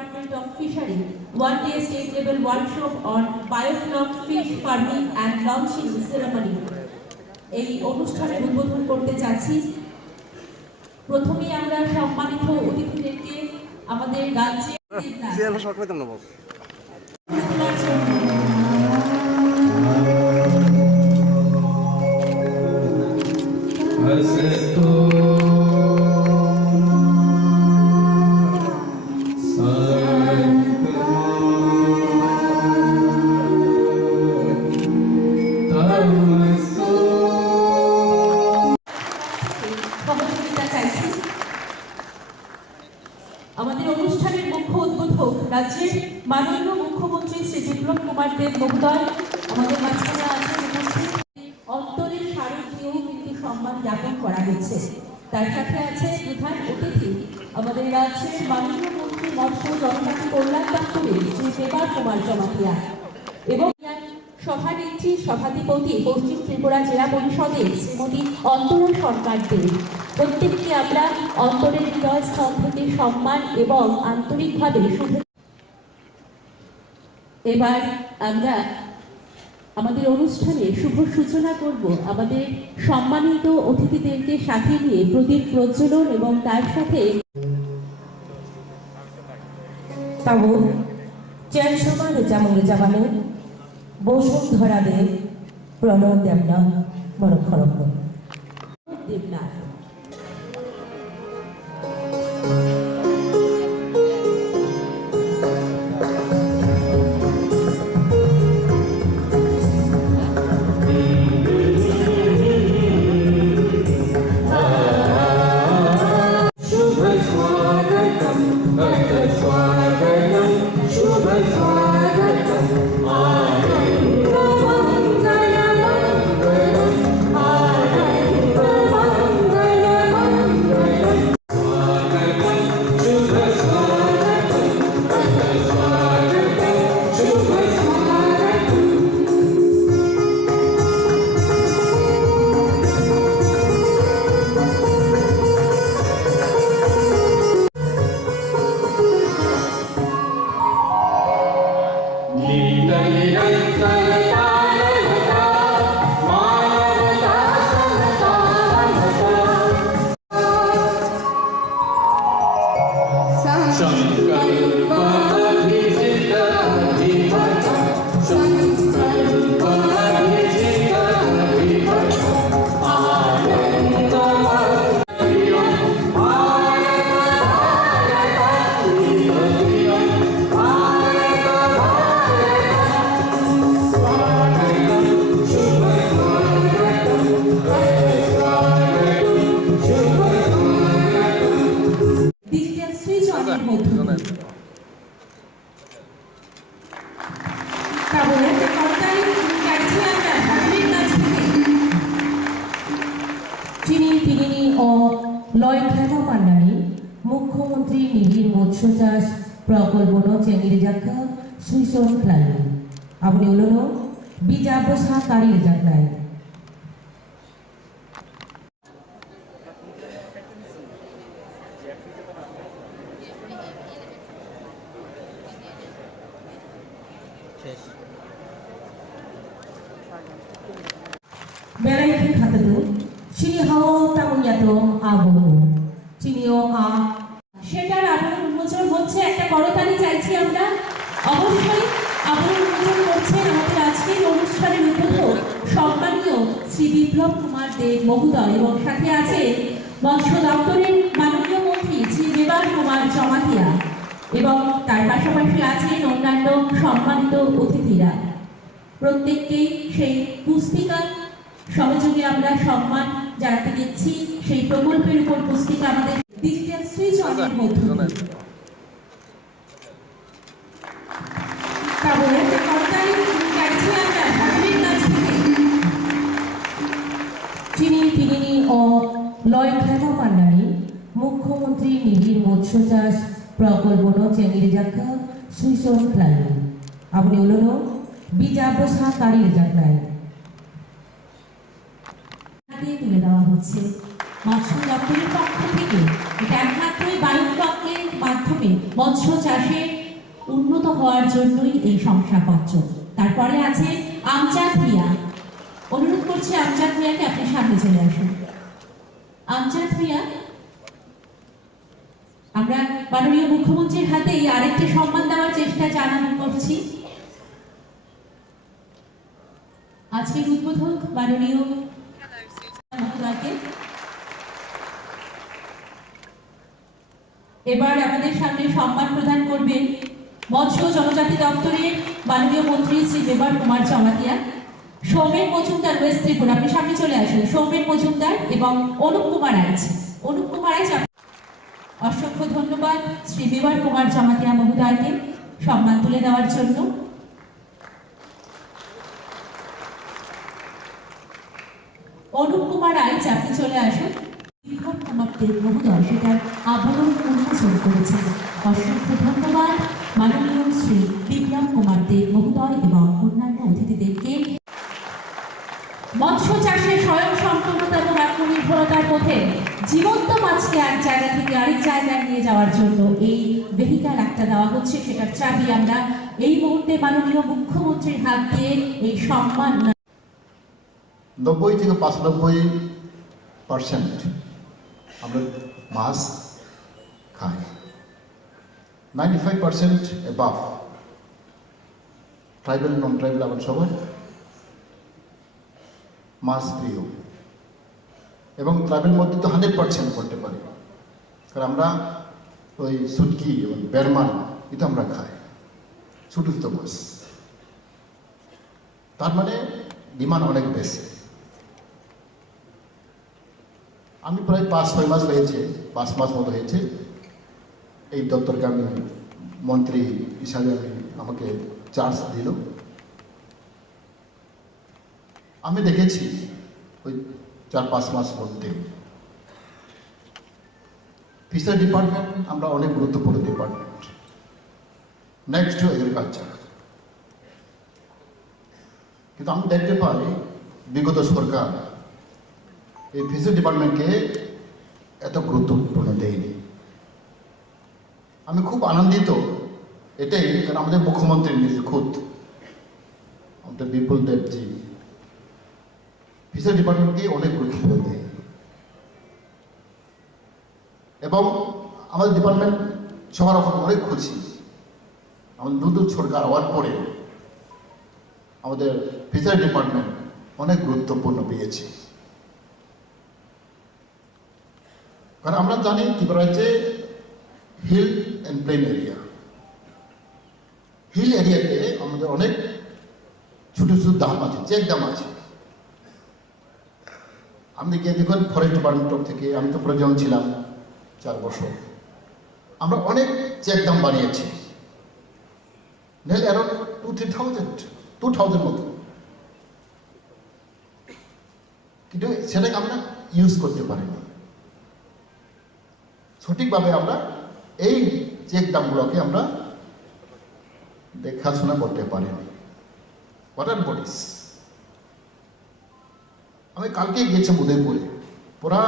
Department of Fishery one-day state level workshop on biofloc fish farming and launching ceremony. এই অনুষ্ঠানের উদ্বোধন করতে যাচ্ছি। প্রথমেই আমরা সম্মানিত অতিথিদেরকে আমাদের রাজ্যে আমাদের অনুষ্ঠানের মুখ্য উদ্বোধক রাজ্যের মাননীয় মুখ্যমন্ত্রী শ্রী বিপ্লব কুমার দেব মহোদয় আমাদের মাঝখানে আছেন উপস্থিত। অন্তরের স্মারক দিয়েও কিন্তু সম্মান জ্ঞাপন করা হচ্ছে। তার সাথে আছে প্রধান অতিথি আমাদের রাজ্যের মাননীয় মন্ত্রী মৎস্য জনজাতি কল্যাণ দপ্তরের শ্রী দেবা কুমার জমাতিয়া এবং সভানেত্রী সভাধিপতি পশ্চিম ত্রিপুরা জেলা পরিষদের শ্রীমতী অন্তরা সরকার দেব। প্রত্যেককে আমরা অন্তরের হৃদয়স্থল থেকে সম্মান এবং আন্তরিকভাবে শুভেচ্ছা। এবার আমরা আমাদের অনুষ্ঠানে শুভ সূচনা করব আমাদের সম্মানিত অতিথিদেরকে সাথে নিয়ে প্রদীপ প্রজ্বলন এবং তার সাথে তাবো চেন সমান রেজাবানো বসুন্ধরা দেব প্রণব দেবনাথ মরক্ষরক দেবনাথ। মুখ্যমন্ত্রী নিবিড় মৎস্য চাষ প্রকল্প চেঙ্গির যাত্রা সুইসন খেলায় আপনি হলেন বিজাবসা কারির যাত্রায় বেড়াই খাতাতো চিনি হাও তামুয়াত আবো চিনিও সেটার আবরণ উন্মোচন হচ্ছে। একটা করতালি চাইছি আমরা। অবশ্যই আবরণ উন্মোচন করছেন আমাদের আজকের অনুষ্ঠানের উদ্বোধক সম্মানীয় শ্রী বিপ্লব কুমার দেব মহোদয় এবং সাথে আছে মৎস্য দপ্তরের মাননীয় মন্ত্রী শ্রী দেবা কুমার জমাতিয়া এবং তার পাশাপাশি আছেন অন্যান্য সম্মানিত অতিথিরা। প্রত্যেককেই সেই পুস্তিকা সহযোগে আমরা সম্মান জানাতে দিচ্ছি। সেই প্রকল্পের উপর পুস্তিকা আমাদের ডিজিটাল সুইচ অনের মাধ্যমে চিনি পিনিনি ও লয় খেমা পান্ডানি মুখ্যমন্ত্রী নিবিড় মৎস্য চাষ প্রকল্প চেঙ্গির যাত্রা সুইসন খেলায় আপনি হলেন বিজাবসা কারির যাত্রায় তুলে দেওয়া হচ্ছে। মৎস্য দপ্তরের পক্ষ থেকে এটা একমাত্রই বায়ুফ্লকের মাধ্যমে মৎস্য চাষে উন্নত হওয়ার জন্যই এই শংসাপত্র। তারপরে আছে আমজাদ মিয়া। অনুরোধ করছি আমজাদ মিয়াকে আপনি সামনে চলে আসুন। আমজাদ মিয়া, আমরা মাননীয় মুখ্যমন্ত্রীর হাতেই আরেকটি সম্মান দেওয়ার চেষ্টা জানানো করছি। আজকের উদ্বোধক মাননীয় মহোদয়কে। এবার আমাদের সামনে সম্মান প্রদান করবেন মৎস্য জনজাতি দপ্তরের মাননীয় মন্ত্রী শ্রী দেবার কুমার জমাতিয়া। সৌমেন মজুমদার, ওয়েস্ট ত্রিপুরা, আপনি সামনে চলে আসুন। সৌমেন মজুমদার এবং অনুপ কুমার আইচ। অনুপ কুমার আইচ, অসংখ্য ধন্যবাদ শ্রী দেবার কুমার জমাতিয়া মহোদয়কে সম্মান তুলে দেওয়ার জন্য। অনুপ কুমার আইচ, আপনি চলে আসুন। বিক্রম কুমার দেব মহোদয় সেটার আবরণ উন্মোচন করেছেন। অসংখ্য ধন্যবাদ মাননীয় শ্রী বিক্রম কুমার দেব মহোদয় এবং অন্যান্য অতিথিদেরকে। মৎস্য চাষে স্বয়ং সম্পূর্ণতা এবং আত্মনির্ভরতার পথে জীবন্ত মাছকে এক জায়গা থেকে আরেক জায়গায় নিয়ে যাওয়ার জন্য এই ভেহিক্যাল একটা দেওয়া হচ্ছে, সেটার চাবি আমরা এই মুহূর্তে মাননীয় মুখ্যমন্ত্রীর হাত দিয়ে এই সম্মান 90 থেকে 95% আমরা মাছ খাই, 95% অ্যাবাভ ট্রাইবেল নন ট্রাইবেল আমার সবাই মাছ প্রিয়, এবং ট্রাইবেল মধ্যে তো 100% করতে পারি, কারণ আমরা ওই সুটকি এবং বেরমান এটা আমরা খাই, ছোট ছোট মাছ, তার মানে ডিমান্ড অনেক বেশি। আমি প্রায় 5-6 মাস হয়েছে, 5 মাস মতো হয়েছে এই দপ্তরকে আমি মন্ত্রী হিসাবে আমাকে চার্জ দিল। আমি দেখেছি ওই 4-5 মাস মধ্যে ফিশারি ডিপার্টমেন্ট আমরা অনেক গুরুত্বপূর্ণ ডিপার্টমেন্ট, নেক্সট টু এগ্রিকালচার, কিন্তু আমি দেখতে পাই বিগত সরকার এই ফিশারি ডিপার্টমেন্টকে এত গুরুত্বপূর্ণ দেয়নি। আমি খুব আনন্দিত এটাই, কারণ আমাদের মুখ্যমন্ত্রী নিজে খুদ আমাদের বিপুল দেবজি ফিশারি ডিপার্টমেন্টকে অনেক গুরুত্বপূর্ণ দেয়, এবং আমাদের ডিপার্টমেন্ট সবার এখন অনেক খুশি। আমাদের নতুন সরকার হওয়ার পরে আমাদের ফিশারি ডিপার্টমেন্ট অনেক গুরুত্বপূর্ণ পেয়েছে, কারণ আমরা জানি ত্রিপুরা হচ্ছে hill and plain area. Hill এরিয়াতে আমাদের অনেক ছোট ছোট দাম আছে, চেক দাম আছে। আপনি গিয়ে দেখুন ফরেস্ট ডিপার্টমেন্ট থেকে, আমি তো প্রয়োজন ছিলাম 4 বছর, আমরা অনেক চেক দাম বানিয়েছি, নেল অ্যারাউন্ড 2,000 মতো, কিন্তু সেটাকে আমরা ইউজ করতে পারিনি সঠিকভাবে। আমরা এই চেক দামগুলোকে আমরা দেখাশোনা করতে পারিনি। ওয়াটার বডিস, আমি কালকে গিয়েছি উদয়পুরে, পুরা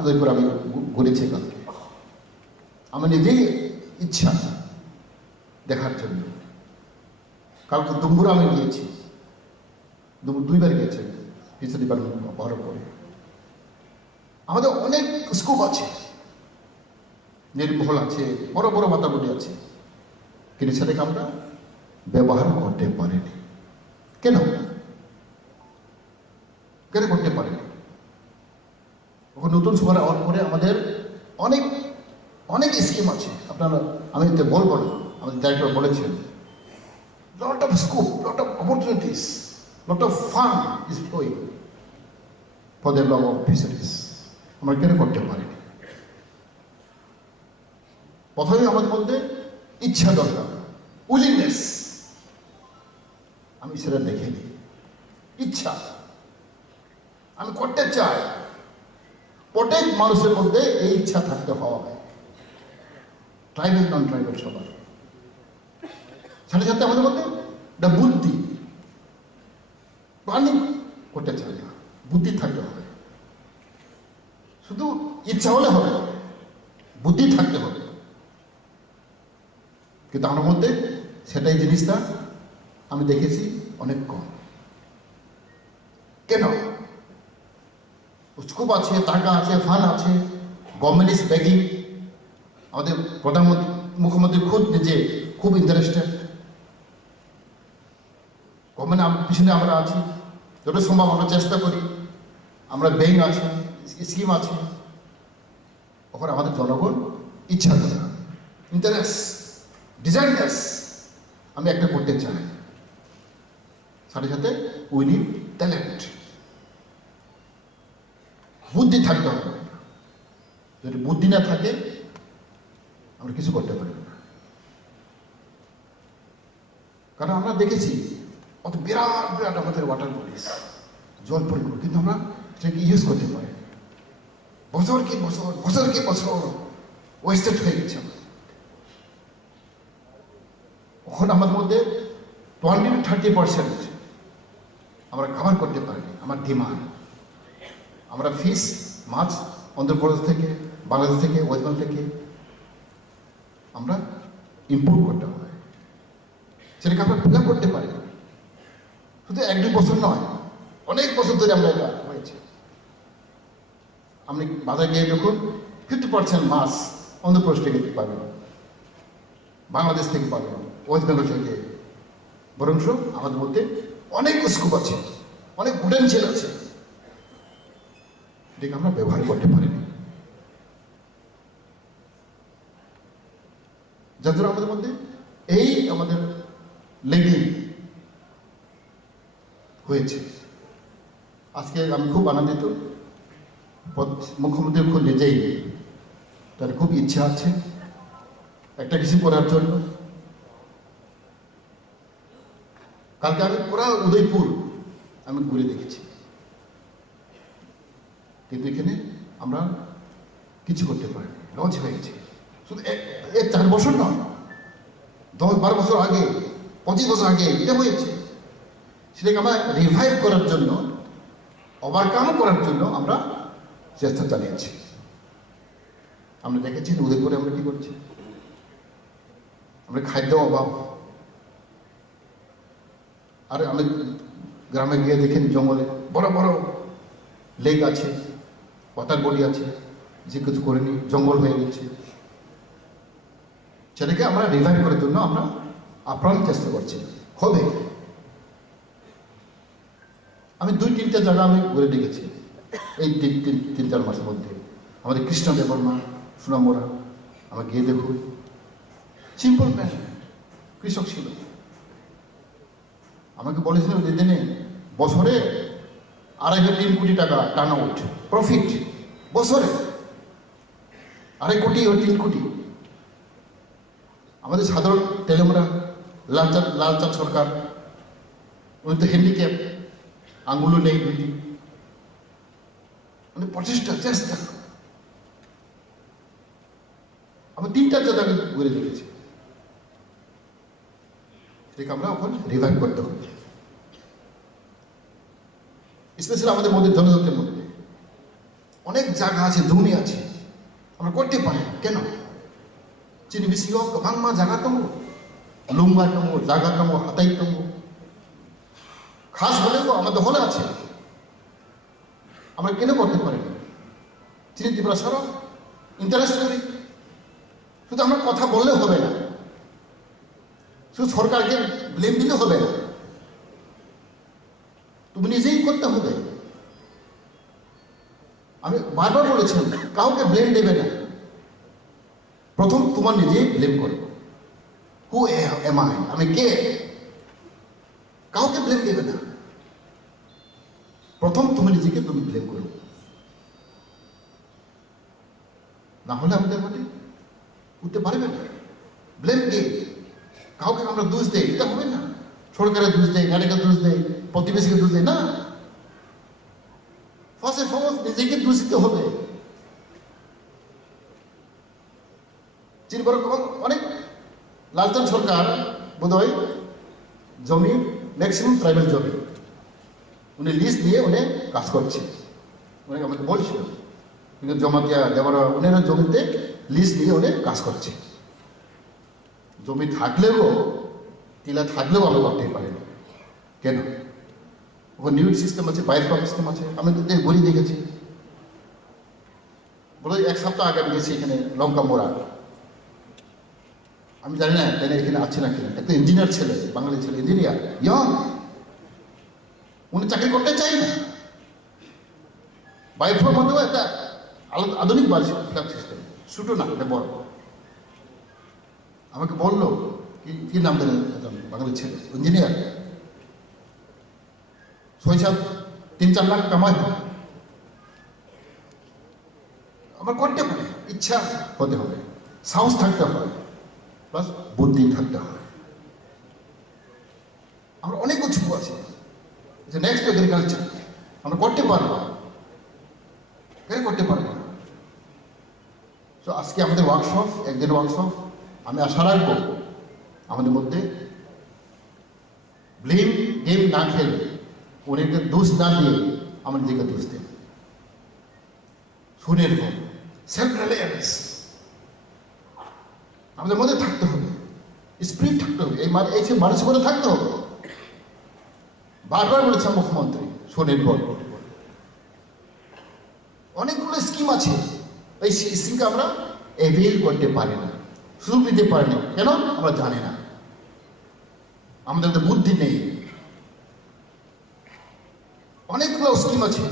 উদয়পুর আমি ঘুরেছি কালকে, আমি নিজেই ইচ্ছা দেখার জন্য। কালকে দুম্বুর আমি গিয়েছি, দুম্বুর 2 বার গিয়েছে ফিশারি ডিপার্টমেন্ট পাওয়ার পরে। আমাদের অনেক স্কোপ আছে, নির্মহল আছে, বড় বড় মাতাবলি আছে, কিন্তু সেটাকে আমরা ব্যবহার করতে পারিনি। কেন করতে পারিনি? ওখানে নতুন সরকার হওয়ার পরে আমাদের অনেক অনেক স্কিম আছে, আপনারা আমি বলবো না, আমাদের ডাইরেক্টর বলেছেন lot of scope, lot of opportunities, lot of fun is flowing for the love of fisheries. আমরা কেন করতে পারিনি? প্রথমে আমাদের মধ্যে ইচ্ছা দরকার, উইলিংনেস। আমি সেটা দেখিনি, ইচ্ছা আমি করতে চাই। প্রত্যেক মানুষের মধ্যে এই ইচ্ছা থাকতে হবে, ট্রাইবেল নন ট্রাইবেল সবার সাথে সাথে আমাদের মধ্যে একটা বুদ্ধি, প্ল্যানিং করতে চাই না, বুদ্ধি থাকতে হবে। শুধু ইচ্ছা হলে হবে না, বুদ্ধি থাকতে হবে। কিন্তু আমার মধ্যে সেটাই জিনিসটা আমি দেখেছি অনেক কম। কেন? স্কোপ আছে, টাকা আছে, ফান্ড আছে, গভর্নমেন্ট ইজ ব্যাকিং। আমাদের প্রধানমন্ত্রী মুখ্যমন্ত্রী খুব নিজে খুব ইন্টারেস্টেড। গভর্নমেন্ট পিছনে আমরা আছি, যত সম্ভব আমরা চেষ্টা করি। আমরা ব্যাংক আছে, স্কিম আছে। তখন আমাদের জনগণ ইচ্ছা করে না, ইন্টারেস্ট, ডিজাইনার্স আমি একটা করতে চাই। সাথে সাথে উই নিড ট্যালেন্ট, বুদ্ধি থাকতে হবে। যদি বুদ্ধি না থাকে আমরা কিছু করতে পারি না। কারণ আমরা দেখেছি অত বিরাট বিরাট আমাদের ওয়াটার বডিস, জল পরিপূর্ণ, কিন্তু আমরা সেটাকে ইউজ করতে পারি। বছর কি বছর ওয়েস্টেড হয়ে গেছে। এখন আমাদের মধ্যে 20-30% আমরা কভার করতে পারিনি আমার ডিমান্ড। আমরা ফিশ মাছ অন্ধ্রপ্রদেশ থেকে, বাংলাদেশ থেকে, ওয়েস্ট বেঙ্গল থেকে আমরা ইম্পোর্ট করতে হবে। সেটাকে আমরা ফিল আপ করতে পারি না। শুধু 1-2 বছর নয়, অনেক বছর ধরে আমরা এটা হয়েছে। আপনি বাজারে গিয়ে দেখুন 50% মাছ অন্ধ্রপ্রদেশ থেকে পাবেন, বাংলাদেশ থেকে পাবেন, ওয়েস্ট বেঙ্গল থেকে। বরঞ্চ আমাদের মধ্যে অনেক স্কোপ আছে, অনেক পোটেনশিয়াল আছে, যেটাকে আমরা ব্যবহার করতে পারিনি। যার জন্য আমাদের মধ্যে এই আমাদের লেগিং হয়েছে। আজকে আমি খুব আনন্দিত, মুখ্যমন্ত্রী খুব নিজেই তার খুব ইচ্ছা আছে একটা কিছু করার জন্য। কালকে আমি পুরা উদয়পুর আমি ঘুরে দেখেছি, কিন্তু এখানে আমরা কিছু করতে পারিনি, লঞ্চ হয়ে গেছে। শুধু 4 বছর নয়, 10-12 বছর আগে, 25 বছর আগে এটা হয়েছে। সেটাকে আমরা রিভাইভ করার জন্য, ওভারকাম করার জন্য আমরা চেষ্টা চালিয়েছি। আমরা দেখেছি উদয়পুরে আমরা কি করছি। আমরা খাদ্য অভাব, আর আমি গ্রামে গিয়ে দেখেন জঙ্গলে বড় বড় লেক আছে, ওয়াটার বডি আছে, যে কিছু করেনি, জঙ্গল হয়ে গেছে। সেটাকে আমরা রিভাইভ করার জন্য আমরা আপ্রাণ চেষ্টা করছি, হবে। আমি 2-3টা জায়গা আমি ঘুরে দেখেছি এই 3-4 মাসের মধ্যে। আমাদের কৃষ্ণদেববর্মা, সুনামুরা, আমরা গিয়ে দেখুন, সিম্পল ম্যান, কৃষক ছিল। আমাকে বলেছিলেন যে দিনে বছরে 2.5-3 কোটি টাকা টার্ন আউট প্রফিট, বছরে 2.5 কোটি ও 3 কোটি। আমাদের সাধারণ তেলেমরা লালচাঁদ সরকার, উনি তো হ্যান্ডিক্যাপ, আঙুলও নেই দুটি, মানে প্রচেষ্টা, চেষ্টা। আমি 3টা জায়গা আমি ঘুরে দেখেছি। সেটাকে আমরা এখন রিভাইভ করতে হবে। স্পেশালি আমাদের মধ্যে জনজাতির মধ্যে অনেক জায়গা আছে, জমি আছে, আমরা করতে পারি কেন? চিনি বিসিও गोबां मा জায়গা दङ, লুঙ্গা दङ, জায়গা दङ, হাতাই दङ। খাস হলেও আমাদের হলে আছে, আমরা কেন করতে পারি না? চিনি ত্রিপুরা সারা ইন্টারেস্ট করি। শুধু আমরা কথা বললে হবে না, শুধু সরকারকে ব্লেম দিলে হবে না, তুমি নিজেই করতে হবে। আমি বারবার বলেছিলাম কাউকে ব্লেম দেবে না, প্রথম তোমার নিজেই ব্লেম করো। হু এম আই, আমি কে? কাউকে ব্লেম দেবে না, প্রথম তুমি নিজেকে তুমি ব্লেম করো। না হলে আমাদের মানে উঠতে পারবে না। ব্লেম কে? কাউকে আমরা দোষ দেই, এটা হবে না। সরকারের দোষ দেয়, নারীকে দোষ দেয়, প্রতিবেশীকে দোষ দেয় না। ফার্স্ট এন্ড ফরমোস্ট নিজেকে দোষ দিতে হবে। চিরবর অনেক লালচাঁদ সরকার বোধহয় জমি ম্যাক্সিমাম ট্রাইবাল জমি উনি লিস্ট দিয়ে উনি কাজ করছে, উনি আমাকে বলছিল। কিন্তু জমাতিয়া দেওয়ারা ওনারা জমিতে লিজ নিয়ে ওদের কাজ করছে। জমি থাকলেও টিলা থাকলেও আমরা করতে পারি না। কেন? ওখানে নিউট সিস্টেম আছে, বাইফার সিস্টেম আছে। আমি তো বলি দেখেছি, বলে 1 সপ্তাহ আগে আমি গেছি এখানে লঙ্কা মোড়া। আমি জানি না তাই এখানে আছে না কিনা। একটা ইঞ্জিনিয়ার ছেলে, বাঙালি ছেলে, ইঞ্জিনিয়ার, ইয়ং, উনি চাকরি করতে চাই না। বাইফার মধ্যেও একটা আধুনিক বাইফার সিস্টেম, ছোটো না, এটা বড়। আমাকে বললো কি নাম জানেন, বাঙালি ছেলে, ইঞ্জিনিয়ার, 3-4 লাখ কামাই। আমার করতে পারে, ইচ্ছা হতে হবে, সাহস থাকতে হবে, প্লাস বুদ্ধি থাকতে হবে। আমরা অনেক কিছু আছে যে নেক্সট এগ্রিকালচার আমরা করতে পারবো, কেন করতে পারবো না? তো আজকে আমাদের ওয়ার্কশপ, একদিন ওয়ার্কশপ, আমি আশা রাখবো আমাদের মধ্যে ব্লেম গেম না খেলে, ওদেরকে দোষ না দিয়ে আমাদের দিকে দোষ দেন। শুনে সেলফ রিলায়েন্স আমাদের মধ্যে থাকতে হবে, স্পিরিট থাকতে হবে, এই মানসিকতা থাকতে হবে। বারবার বলেছেন মুখ্যমন্ত্রী স্বনির্ভর, অনেকগুলো স্কিম আছে, এই স্কিমকে আমরা অ্যাভেল করতে পারি না, সুযোগ নিতে পারি না। কেন? আমরা জানি না, আমাদের তো বুদ্ধি নেই। অনেকগুলো স্কিম আছে,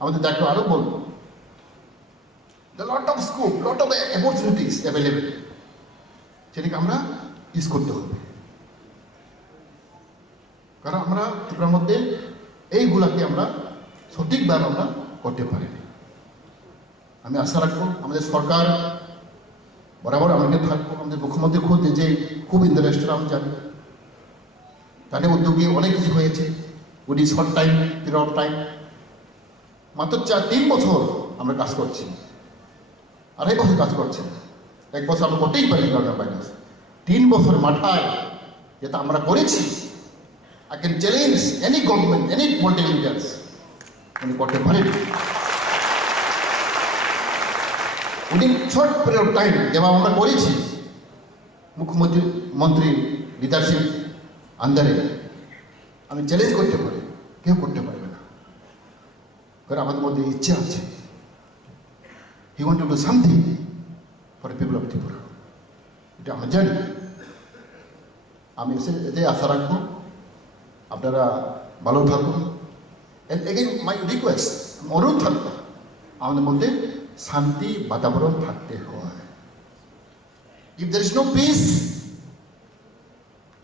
আমাদের দায়িত্ব আরো বলবো, lot of scope, lot of opportunities available, সেটাকে আমরা ইউজ করতে হবে। কারণ আমরা ত্রিপুরার মধ্যে এইগুলাকে আমরা সঠিকভাবে আমরা করতে পারিনি। আমি আশা রাখবো আমাদের সরকার বরাবর আমাকে থাকবো, আমাদের মুখ্যমন্ত্রী খুব যে খুব ইন্টারেস্টেড, আমি জানি তাদের উদ্যোগে অনেক কিছু হয়েছে। উনি short time, period of time, মাত্র 3 বছর আমরা কাজ করছি, 2.5 বছর কাজ করছি। 1 বছর আমরা করতেই পারি করোনা ভাইরাস, 3 বছর মাথায় যেটা আমরা করেছি, I can challenge any government, any political leaders, উনি করতে পারেন। উনি শর্ট পিরিয়ড অফ টাইম যেভাবে আমরা করেছি, মুখ্যমন্ত্রী লিডারশিপ আন্ডারে, আমি চ্যালেঞ্জ করতে পারি, কেউ করতে পারবে না। কারণ আমাদের মধ্যে ইচ্ছা আছে, he want to do something for people of Tripura, এটা আমরা জানি। আমি এতে আশা রাখবো আপনারা ভালো থাকুন। এগেইন মাই রিকোয়েস্ট, অনুরোধ থাকবো আমাদের মধ্যে শান্তি বাতাবরণ থাকতে হয়। If there is no peace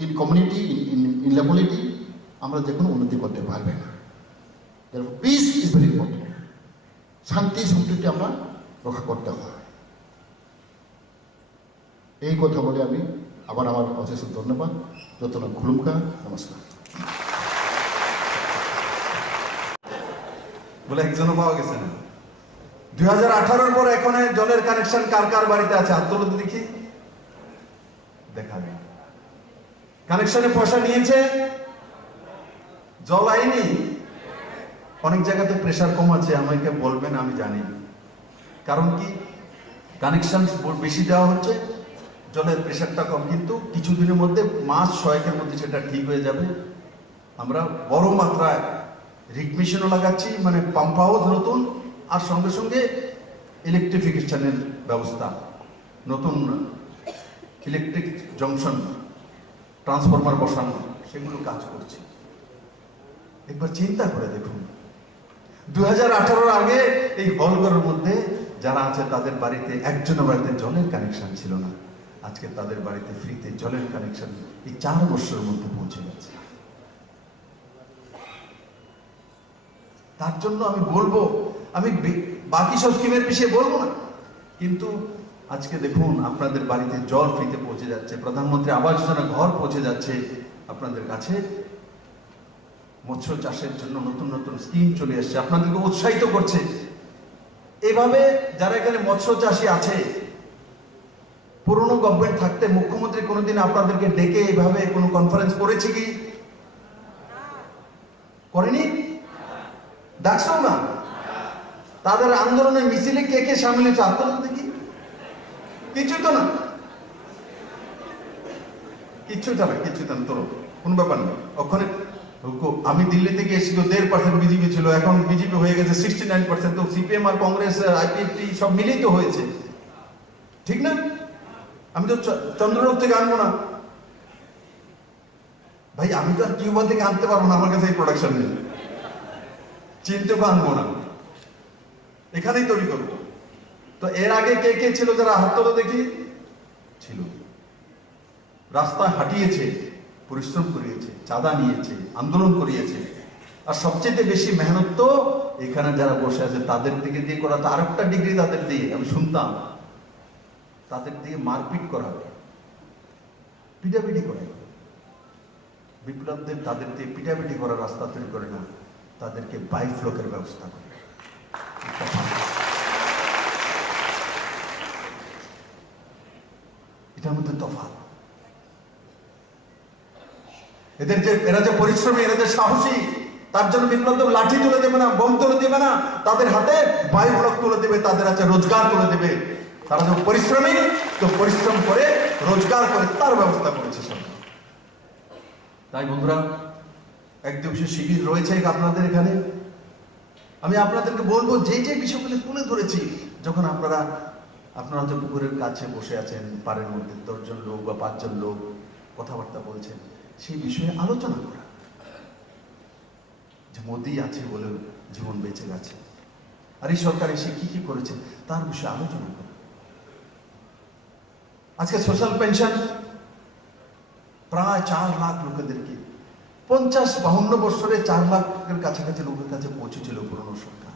in community, in locality, আমরা যে কোনো উন্নতি করতে পারবে না। Peace is very important. শান্তি সম্প্রীতি আমরা রক্ষা করতে হয়। এই কথা বলে আমি আবার আমার অশেষ ধন্যবাদ, যতন খুলুমকা, নমস্কার। বলে একজনও পাওয়া গেছে না। 2018-র পর এখন জলের কানেকশন কার কার বাড়িতে আছে হাত তুলে দেখি, দেখাবে। কানেকশনে পয়সা নিয়েছে, জল আইনি। অনেক জায়গাতে প্রেসার কম আছে, আমাকে বলবেন, আমি জানি। কারণ কি, কানেকশন বেশি দেওয়া হচ্ছে, জলের প্রেসারটা কম, কিন্তু কিছুদিনের মধ্যে, মাস 6-এর মধ্যে সেটা ঠিক হয়ে যাবে। আমরা বড় মাত্রায় রিক মেশিনও লাগাচ্ছি, মানে পাম্প হাউস নতুন, আর সঙ্গে সঙ্গে ইলেকট্রিফিকেশনের ব্যবস্থা, নতুন ইলেকট্রিক জংশন, ট্রান্সফরমার বসানো, সেগুলো কাজ করছি। একবার চিন্তা করে দেখুন, 2018-র আগে এই হলঘরের মধ্যে যারা আছে তাদের বাড়িতে, একজনের বাড়িতে জলের কানেকশন ছিল না। আজকে তাদের বাড়িতে ফ্রিতে জলের কানেকশন এই 4 বছরের মধ্যে পৌঁছে গেছে। তার জন্য আমি বলবো, আমি বাকি সব স্কিমের বিষয়ে বলবো না, কিন্তু আজকে দেখুন আপনাদের বাড়িতে জল ফ্রিতে পৌঁছে যাচ্ছে, প্রধানমন্ত্রী আবাস যোজনা ঘর পৌঁছে যাচ্ছে আপনাদের কাছে। মৎস্য চাষের জন্য নতুন নতুন স্কিম চলে আসছে, আপনাদেরকে উৎসাহিত করছে। এভাবে যারা এখানে মৎস্য চাষী আছে, পুরনো গভর্নমেন্ট থাকতে মুখ্যমন্ত্রী কোনোদিন আপনাদেরকে ডেকে এইভাবে কোনো কনফারেন্স করেছে কি? করেনি? ডাকছেও না। তাদের আন্দোলনের মিছিলে কে কে সামিল হয়েছে আন্দোলন দেখি? কিছু তো না, কিচ্ছু তো না, কিচ্ছু তো না, তোর কোনো ব্যাপার নেই। ওখানে আমি দিল্লি থেকে এসেছিল 1.5% বিজেপি ছিল, এখন বিজেপি হয়ে গেছে 69%। তো সিপিএম আর কংগ্রেস আইপিএফটি সব মিলেই তো হয়েছে, ঠিক না? আমি তো চন্দ্রলোক থেকে আনবো না ভাই, আমি তো আর কিউবা থেকে আনতে পারবো না, আমার কাছে এই প্রোডাকশন নেই, চিনতে আনবো না, এখানেই তৈরি করবো। তো এর আগে কে কে ছিল যারা হাত তোলো দেখি? ছিল, রাস্তায় হাঁটিয়েছে, পরিশ্রম করিয়েছে, চাঁদা নিয়েছে, আন্দোলন করিয়েছে। আর সবচেয়ে বেশি মেহনত তো এখানে যারা বসে আছে তাদের দিকে দিয়ে করা। তো আরেকটা ডিগ্রি তাদের দিয়ে আমি শুনতাম, তাদের দিয়ে মারপিট করা, পিটাপিটি করে। বিপ্লবদের তাদের দিয়ে পিটাপিটি করার রাস্তা তৈরি করে না, তাদেরকে বাইফ্লকের ব্যবস্থা করে। এটার মধ্যে তফাৎ। এরা যে পরিশ্রমী, এরা যে সাহসী, তার জন্য বিপ্লব লাঠি তুলে দেবে না, বোম তুলে দেবে না, তাদের হাতে বায়ুফ্লক তুলে দেবে, তাদের হাতে রোজগার তুলে দেবে। তারা যে পরিশ্রমী, তো পরিশ্রম করে রোজগার করে তার ব্যবস্থা করেছে সরকার। তাই বন্ধুরা, এক দিবসের শিবির রয়েছে আপনাদের এখানে। আমি আপনাদেরকে বলবো, যে যে বিষয়গুলি তুলে ধরেছি, যখন আপনারা যে পুকুরের কাছে বসে আছেন, পাড়ের মধ্যে 10 জন লোক বা 5 জন লোক কথাবার্তা বলছেন, সেই বিষয়ে আলোচনা করা। যে মোদি আছে বলে জীবন বেঁচে গেছে, আর এই সরকার এসে কি কি করেছে তার বিষয়ে আলোচনা করা। আজকে সোশ্যাল পেনশন প্রায় 4 লাখ লোকেদেরকে 50-52 বছরে 4 লাখের কাছাকাছি লোকের কাছে পৌঁছেছিল পুরনো সরকার।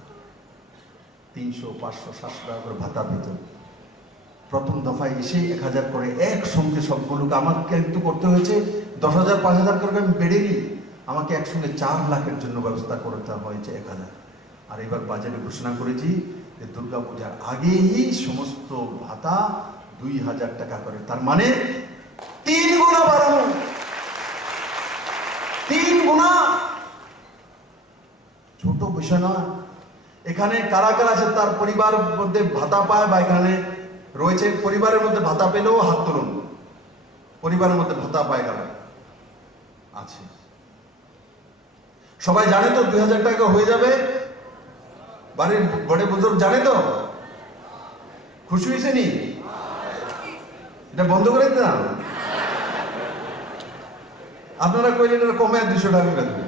300, 500, 700 টাকা করে ভাতা পেত। প্রথম দফায় এসে 1000 করে একসঙ্গে সবগুলোকে আমাকে কিন্তু করতে হয়েছে। 10,000, 5,000 করে আমি বেড়ে নিই, আমাকে একসঙ্গে 4 লাখের জন্য ব্যবস্থা করতে হয়েছে 1000। আর এবার বাজারে ঘোষণা করেছি যে দুর্গাপূজার আগেই সমস্ত ভাতা 2,000 টাকা করে, তার মানে 3 গুণা বাড়ানো, 3 গুণা। ছোট বিষয় নয়। এখানে কারা কারা আছে তার পরিবার মধ্যে ভাতা পায়, বা এখানে রয়েছে পরিবারের মধ্যে ভাতা পেলেও হাত তুলুন। পরিবারের মধ্যে ভাতা পায় কারা আছে? সবাই জানে তো 2,000 টাকা হয়ে যাবে? বাড়ির বড় বুজুর্গ জানে তো? খুশি হয়েছে নি? এটা বন্ধ করে দিলাম। আপনারা কইলেন এটা কমে 200 টাকা করে দেবেন।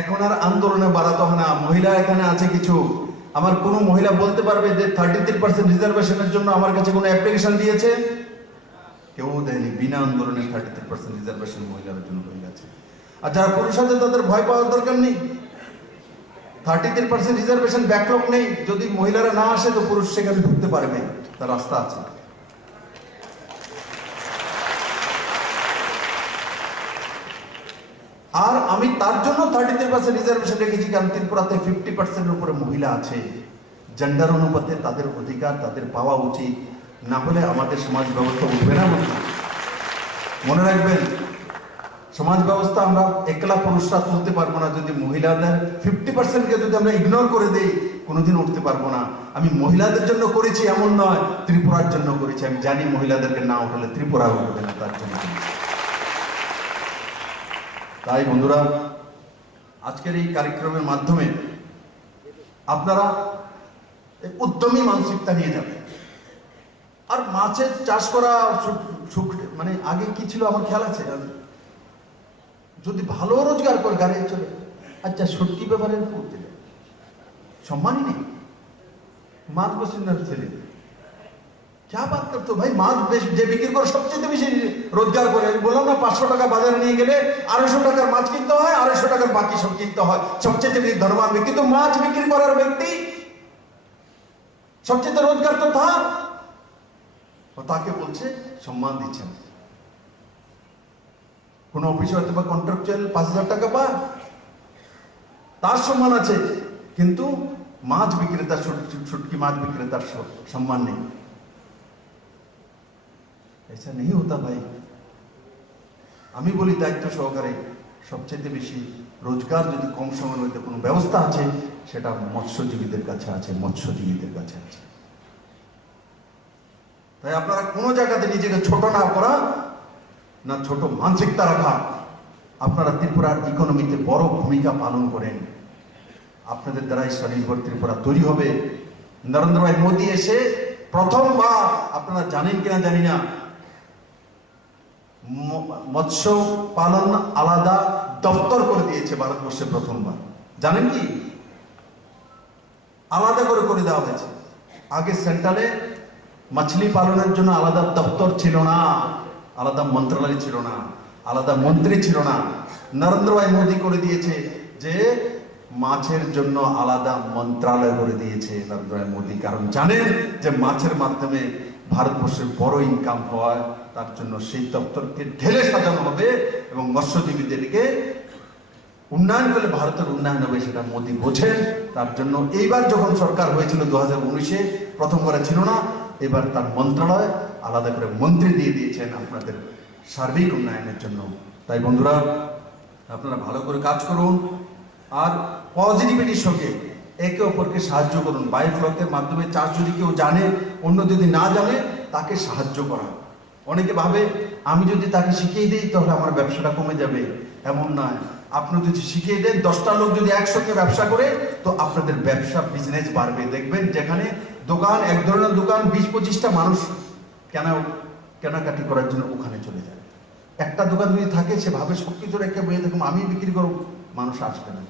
এখন আর আন্দোলনে বাড়াতে হয় না। মহিলা এখানে আছে কিছু, আমার কোন মহিলা বলতে পারবে যে 33% রিজার্ভেশনের জন্য আমার কাছে কোনো অ্যাপ্লিকেশন দিয়েছে? কেউ দেয়নি। বিনা আন্দোলনে 33% রিজার্ভেশন মহিলাদের জন্য হয়ে গেছে। আর যারা পুরুষ আছে তাদের ভয় পাওয়ার দরকার নেই। 33% রিজার্ভেশন ব্যাকলগ নেই। যদি মহিলারা না আসে তো পুরুষ সেখানে ঢুকতে পারবে, তার রাস্তা আছে। আর আমি তার জন্য 33% রিজার্ভেশন রেখেছি, কারণ ত্রিপুরাতে 50%-এর উপরে মহিলা আছে। জেন্ডার অনুপাতে তাদের অধিকার তাদের পাওয়া উচিত, না হলে আমাদের সমাজ ব্যবস্থা উঠবে না। মনে রাখবেন, সমাজ ব্যবস্থা আমরা একলা পুরুষরা তুলতে পারবো না। যদি মহিলাদের 50%-কে যদি আমরা ইগনোর করে দেই, কোনোদিন উঠতে পারবো না। আমি মহিলাদের জন্য করেছি এমন নয়, ত্রিপুরার জন্য করেছি। আমি জানি মহিলাদেরকে না উঠালে ত্রিপুরা উঠবে না, তার জন্য। তাই বন্ধুরা, আজকের এই কার্যক্রমের মাধ্যমে আপনারা উদ্যমী মানসিকতা নিয়ে যাবেন। আর মাছের চাষ করা মানে আগে কি ছিল আমার খেয়াল আছে, যদি ভালো রোজগার করে গাড়ি চলে, আচ্ছা সত্যি ব্যাপারে করতে সম্মানই নেই। মাছ বসিন্দার ছেলে क्या बात करते हो भाई? মাছ যে বিক্রি করে সবচেয়ে বেশি রোজগার করে। আমি বললাম না, 500 টাকা বাজারে নিয়ে গেলে 250 টাকার মাছ কিনতে হয়, 250 টাকার বাকি সব কিনতে হয়। সবচেয়ে বেশি ধনবান ব্যক্তি তো মাছ বিক্রি করার ব্যক্তি, সবচেয়ে রোজগার তো তার। তাকে বলছে সম্মান দিচ্ছেন। কোন অফিসে হয়তো বা কন্ট্রাকচুয়াল 5,000 টাকা পায়, তার সম্মান আছে, কিন্তু মাছ বিক্রেতা, ছুটকি মাছ বিক্রেতার সম্মান নেই। ऐसा नहीं होता भाई। আমি বলি দায়িত্ব সহকারে সবচেয়ে বেশি রোজগার যদি কম সময়ের মধ্যে কোনো ব্যবস্থা আছে সেটা মৎস্যজীবীদের কাছে আছে, মৎস্যজীবীদের কাছে আছে। তাই আপনারা কোনো জায়গাতে নিজেকে ছোট না করা, না ছোট মানসিকতা রাখা। আপনারা ত্রিপুরার ইকোনমিতে বড় ভূমিকা পালন করেন, আপনাদের দ্বারাই স্বনির্ভর ত্রিপুরা তৈরি হবে। নরেন্দ্র ভাই মোদী এসে প্রথমবার, আপনারা জানেন কিনা জানি না, মৎস্য পালন আলাদা দপ্তর করে দিয়েছে ভারতবর্ষে প্রথমবার। জানেন কি? আলাদা করে দেওয়া হয়েছে। আগে সেন্ট্রালে মাছলি পালনের জন্য আলাদা দপ্তর ছিল না, আলাদা মন্ত্রণালয় ছিল না, আলাদা মন্ত্রী ছিল না। নরেন্দ্র ভাই মোদী করে দিয়েছে যে মাছের জন্য আলাদা মন্ত্রণালয় করে দিয়েছে নরেন্দ্র ভাই মোদী। কারণ জানেন যে মাছের মাধ্যমে ভারতবর্ষের বড় ইনকাম হয়, তার জন্য সেই দপ্তরকে ঢেলে সাজানো হবে এবং মৎস্যজীবীদেরকে উন্নয়ন করলে ভারতের উন্নয়ন হবে, সেটা মোদী বোঝেন। তার জন্য এইবার যখন সরকার হয়েছিল 2019-এ, প্রথমবারে ছিল না, এবার তার মন্ত্রণালয় আলাদা করে মন্ত্রী দিয়ে দিয়েছেন আপনাদের সার্বিক উন্নয়নের জন্য। তাই বন্ধুরা, আপনারা ভালো করে কাজ করুন আর পজিটিভিটির সঙ্গে একে অপরকে সাহায্য করুন। বায়োফ্লকের মাধ্যমে চাষ যদি কেউ জানে, অন্য যদি না জানে, তাকে সাহায্য করা। অনেকে ভাবে আমি যদি তাকে শিখিয়ে দিই তাহলে আমার ব্যবসাটা কমে যাবে, এমন নয়। আপনি যদি শিখিয়ে দেন, 10টা লোক যদি একসঙ্গে ব্যবসা করে, তো আপনাদের ব্যবসা বিজনেস বাড়বে। দেখবেন যেখানে দোকান, এক ধরনের দোকান 20-25টা মানুষ কেনাকাটি করার জন্য ওখানে চলে যায়। একটা দোকান যদি থাকে, সে ভাবে সবকিছু রেখে বইয়ে দেখুন আমি বিক্রি করব, মানুষ আসবে না।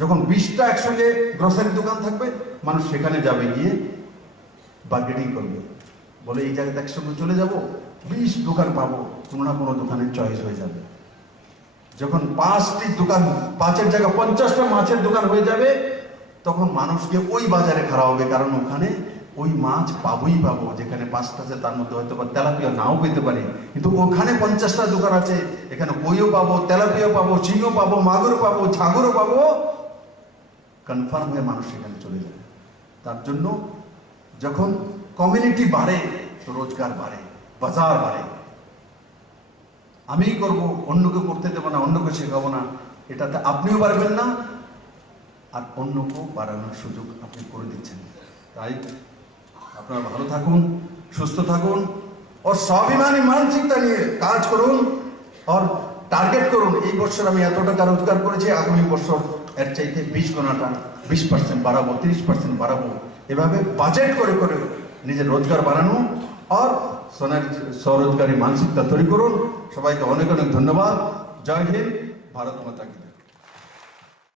যখন 20টা একসঙ্গে গ্রসারি দোকান থাকবে, মানুষ সেখানে যাবে, গিয়ে বার্গেনিং করবে, বলে এই জায়গাতে একসঙ্গে চলে যাব, 20 দোকান পাবো, কোনো না কোনো দোকানের চয়েস হয়ে যাবে। যখন 5টি দোকান, 5-এর জায়গায় 50টা মাছের দোকান হয়ে যাবে, তখন মানুষকে ওই বাজারে খাওয়া হবে। কারণ ওখানে ওই মাছ পাবোই পাবো। যেখানে 5টা আছে তার মধ্যে হয়তো বা তেলাপিয়া নাও পেতে পারে, কিন্তু ওখানে 50টা দোকান আছে, এখানে কইও পাবো, তেলাপিয়া পাবো, চিংও পাবো, মাগুরও পাবো, ছাগরও পাবো। কনফার্ম হয়ে মানুষ সেখানে চলে যাবে। তার জন্য যখন কমিউনিটি বাড়ে, তো রোজগার বাড়ে, বাজার বাড়ে। আমি করব, অন্যকে করতে দেবো না, অন্যকে শেখাবো না, এটাতে আপনিও পারবেন না, আর অন্যকেও বাড়ানোর সুযোগ আপনি করে দিচ্ছেন। তাই আপনারা ভালো থাকুন, সুস্থ থাকুন, और स्वाभिमानी मानसिकता নিয়ে কাজ করুন, और টার্গেট করুন এই বছর আমি এত টাকা রোজগার করেছি, আগামী বছর এর চাইতে 20 গুণাটা, 20% বাড়াবো, 30% বাড়াবো। এভাবে বাজেট করে করে নিজের রোজগার বাড়ানো আর স্বরোজগারী মানসিকতা তৈরি করুন। সবাইকে অনেক অনেক ধন্যবাদ। জয় হিন্দ, ভারত মাতা কি জয়।